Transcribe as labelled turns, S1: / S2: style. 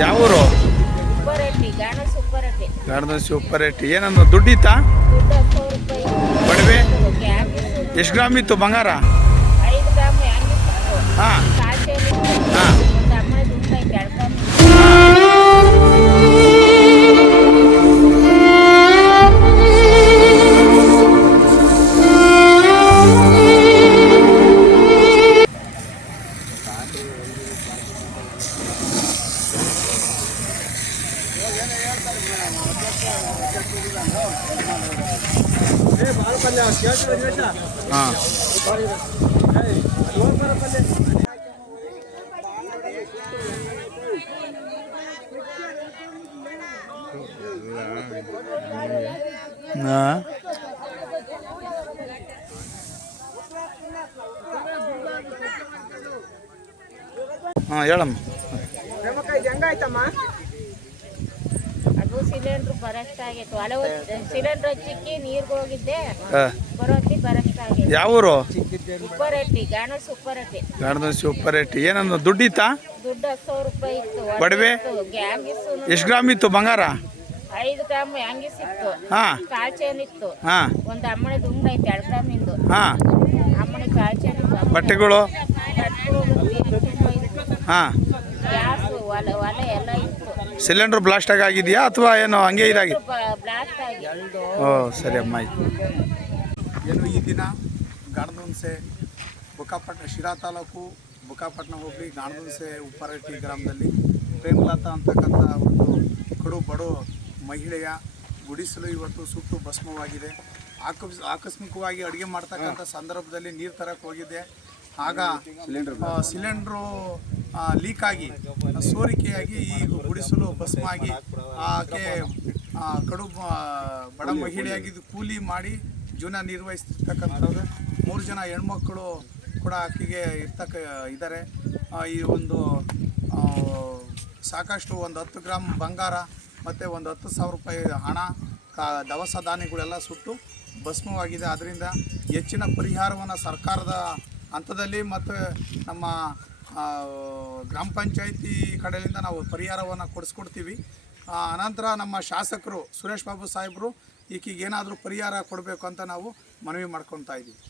S1: ಯಾವ ಊರು ಗಾಣದ super rate ಏನಂದ್ರೆ ದುಡ್ಡಿತ್ತಾ? ಒಡವೆ? ಎಷ್ಟು ಗ್ರಾಮ್ ಇತ್ತು ಬಂಗಾರ? ಹಾಂ. ಹಾಂ. ಹಾಂ ಹಾಂ ಹಾಂ ಹೇಳಮ್ಮ
S2: ಸಿಲಿಂಡ್ರ್ ಆಗಿತ್ತು. ಒಲೆ ಸಿಲಿಂಡ್ರ್ ಹಚ್ಚಿಕ್ಕಿ ನೀರ್ಗೆ ಹೋಗಿದ್ದೆ.
S1: ಬರೋತಿ
S2: ಬರೋತಿ ಆಗಿತ್ತು.
S1: ಯಾವ ಊರು?
S2: ಉಪ್ಪರಟ್ಟಿ ಗಾಣ ಸುಪ್ಪರಟ್ಟಿ
S1: ಗಾಣದ ಸೂಪರ್ ರೇಟ್ ಏನಂದು ದುಡ್ಡಿತ್ತಾ
S2: ದುಡ್ಡು ಹತ್ತು ಸಾವಿರ ರೂಪಾಯಿ ಇತ್ತು.
S1: ಒಡವೆ? ಎಷ್ಟು ಗ್ರಾಮ್ ಇತ್ತು ಬಂಗಾರ?
S2: ಐದು ಗ್ರಾಮ್ ಹ್ಯಾಂಗಿಸ್ ಇತ್ತು.
S1: ಹಾಂ.
S2: ಕಾಲ್ಚೇನ್ ಇತ್ತು.
S1: ಹಾಂ.
S2: ಒಂದು ಅಮ್ಮನೆ ದುಂಡು ಐತೆ ಎರಡು ಗ್ರಾಮಿಂದು
S1: ಹಾಂ.
S2: ಅಮ್ಮನೆ ಕಾಲ್ಚೇನ್ ಇತ್ತು.
S1: ಬಟ್ಟೆಗಳು? ಹಾಂ.
S2: ಗ್ಯಾಸ್ ಒಲೆ ಒಲೆ ಎಲ್ಲ ಇತ್ತು.
S1: ಸಿಲಿಂಡರ್ ಬ್ಲಾಸ್ಟ್ ಆಗಿದೆಯಾ ಅಥವಾ ಏನು ಹಂಗೆ ಇದಾಗಿ ಓ ಸರಿ ಅಮ್ಮ ಏನು ಈ ದಿನ ಗಾಣದುನ್ಸೆ ಬುಕಾಪಟ್ಟಣ ಶಿರಾ ತಾಲೂಕು ಬುಕಾಪಟ್ಟಣ ಹೋಬಳಿ ಗಾಣದುನ್ಸೆ ಉಪ್ಪರಟ್ಟಿ ಗ್ರಾಮದಲ್ಲಿ ಪ್ರೇಮಲತಾ ಅಂತಕ್ಕಂಥ ಒಂದು ಕಡು ಬಡು ಮಹಿಳೆಯ ಗುಡಿಸಲು ಇವತ್ತು ಸುಟ್ಟು ಭಸ್ಮವಾಗಿದೆ. ಆಕಸ್ ಆಕಸ್ಮಿಕವಾಗಿ ಅಡುಗೆ ಮಾಡ್ತಕ್ಕಂಥ ಸಂದರ್ಭದಲ್ಲಿ ನೀರು ತರಕ್ಕೆ ಹೋಗಿದ್ದೆ. ಆಗ ಸಿಲಿಂಡ್ರು ಲೀಕ್ ಆಗಿ ಸೋರಿಕೆಯಾಗಿ ಈ ಗುಡಿಸಲು ಭಸ್ಮ ಆಗಿ ಆಕೆ ಕಡು ಬಡ ಮಹಿಳೆಯಾಗಿದ್ದು ಕೂಲಿ. ಮಾಡಿ ಜೀವನ ನಿರ್ವಹಿಸ್ತಿರ್ತಕ್ಕಂಥವ್ರು. ಮೂರು ಜನ ಹೆಣ್ಮಕ್ಕಳು ಕೂಡ ಆಕೆಗೆ ಇರ್ತಕ್ಕ ಇದ್ದಾರೆ ಈ ಒಂದು ಸಾಕಷ್ಟು ಒಂದು ಹತ್ತು ಗ್ರಾಮ್ ಬಂಗಾರ ಮತ್ತು ಒಂದು ಹತ್ತು ಸಾವಿರ ರೂಪಾಯಿ ಹಣ ಕಾ ದವಸ ಧಾನ್ಯಗಳೆಲ್ಲ ಸುಟ್ಟು ಭಸ್ಮವಾಗಿದೆ. ಅದರಿಂದ ಹೆಚ್ಚಿನ ಪರಿಹಾರವನ್ನು ಸರ್ಕಾರದ ಹಂತದಲ್ಲಿ ಮತ್ತು ನಮ್ಮ ಗ್ರಾಮ ಪಂಚಾಯಿತಿ ಕಡೆಯಿಂದ ನಾವು ಪರಿಹಾರವನ್ನು ಕೊಡಿಸ್ಕೊಡ್ತೀವಿ. ಅನಂತರ ನಮ್ಮ ಶಾಸಕರು ಸುರೇಶ್ ಬಾಬು ಸಾಹೇಬರು ಈಕೆಗೆ ಏನಾದರೂ ಪರಿಹಾರ ಕೊಡಬೇಕು ಅಂತ ನಾವು ಮನವಿ ಮಾಡ್ಕೊತಾ ಇದ್ದೀವಿ.